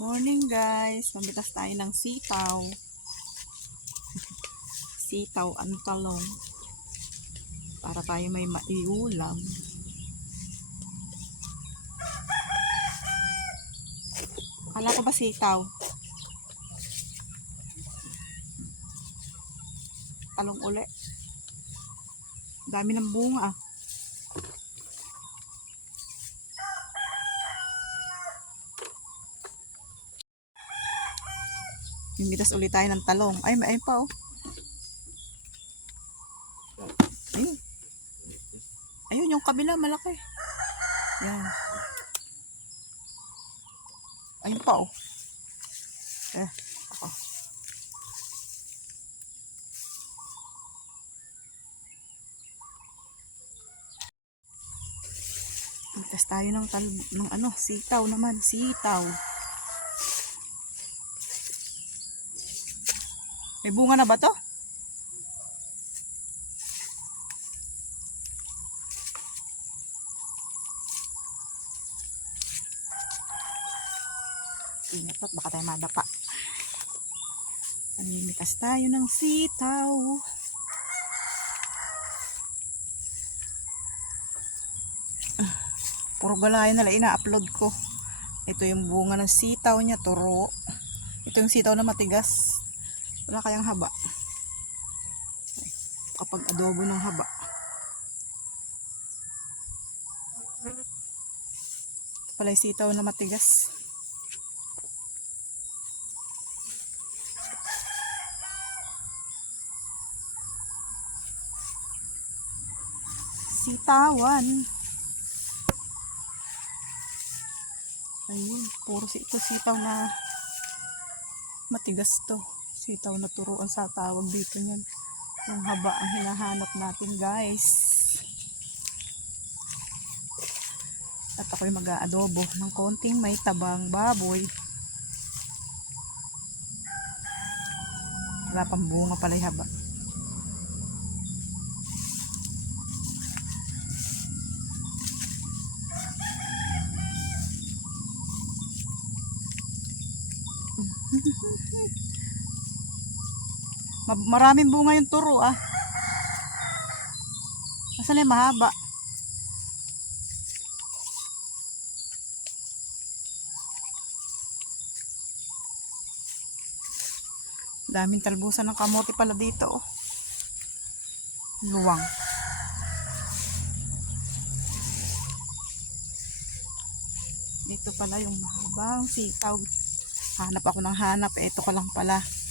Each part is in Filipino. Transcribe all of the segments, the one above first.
Morning guys, mamitas tayo ng sitaw. Sitaw ang talong. Para tayo may maiulam. Kala ko ba sitaw? Talong uli. Dami ng bunga ah. Mimitas ulit tayo ng talong. Ay, may pa oh. Ayun. Ayun, yung kabila, malaki. Yan. Ayun pa oh. Eh, ako. Tayo ng, ng ano, sitaw naman, sitaw. May bunga na ba to? Ingat at baka tayo madapa. Namimitas tayo ng sitaw. Ah, Puro galayan na lang ina-upload ko. Ito yung bunga ng sitaw niya, turo. Ito yung sitaw na matigas. Wala kayang haba. Kapag adobo ng haba. Pala sitaw na matigas. Sitawan. Ayun, puro ito sitaw na matigas to. Sitaw na turuan sa tawag dito niyan. Yung haba ang hinahanap natin guys. At ako'y mag-aadobo ng konting may tabang baboy. Wala pang bunga pala yung haba. Ma- maraming bunga yung turo ah. Nasaan na mahaba? Daming talbusan ng kamote pala dito oh. Luwang. Dito pala yung mahabang sitaw. Hanap ako ng hanap. Ito ka lang pala.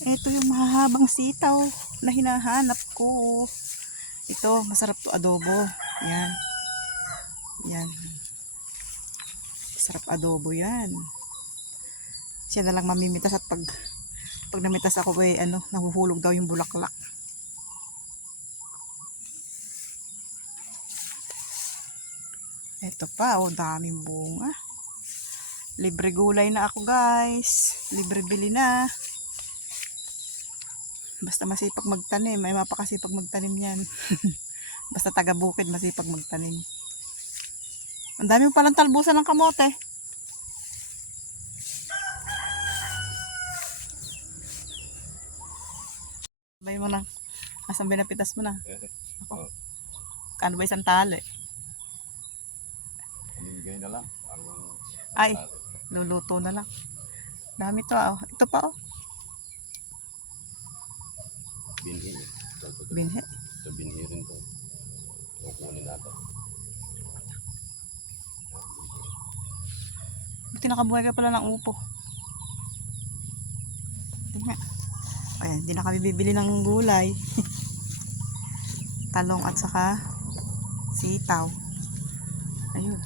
Ito yung mahahabang sitaw na hinahanap ko. Ito, masarap to adobo. Yan. Yan. Sarap adobo yan. Siya na lang mamimitas at pag pag namitas ako eh, ano, nahuhulog daw yung bulaklak. Ito pa, oh, daming bunga. Libre gulay na ako, guys. Libre bili na. Basta masipag magtanim, ay mapakasipag magtanim yan. Basta taga bukid, masipag magtanim. Ang dami mo palang talbusan ng kamote. Bay mo na. Asan binapitas mo na? Ako. Kano ba isang tali? Pamimigay na lang. Ay, luluto na lang. Dami to ah. Ito pa oh. Binhi. Ito, ito, Binhe. ito binhi rin to. Kukunin natin. Buti nakabuhay ka pala ng upo. Tingnan. Ayan, hindi na kami bibili ng gulay. Talong at saka sitaw. Ayun.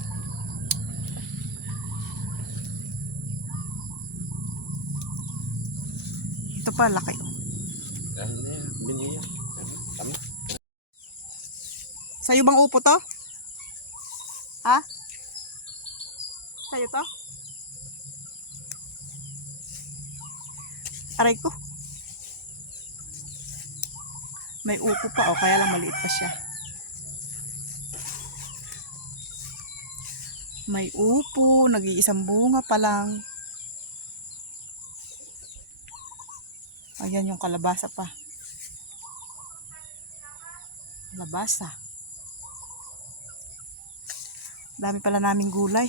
Ito pa, laki. oh. Na yan? Binhi yan. Ano? Tama. Sa'yo bang upo to? Ha? Sa'yo to? Aray ko. May upo pa oh, kaya lang maliit pa siya. May upo, nag-iisang bunga pa lang. Ayan yung kalabasa pa. Kalabasa. Dami pala naming gulay.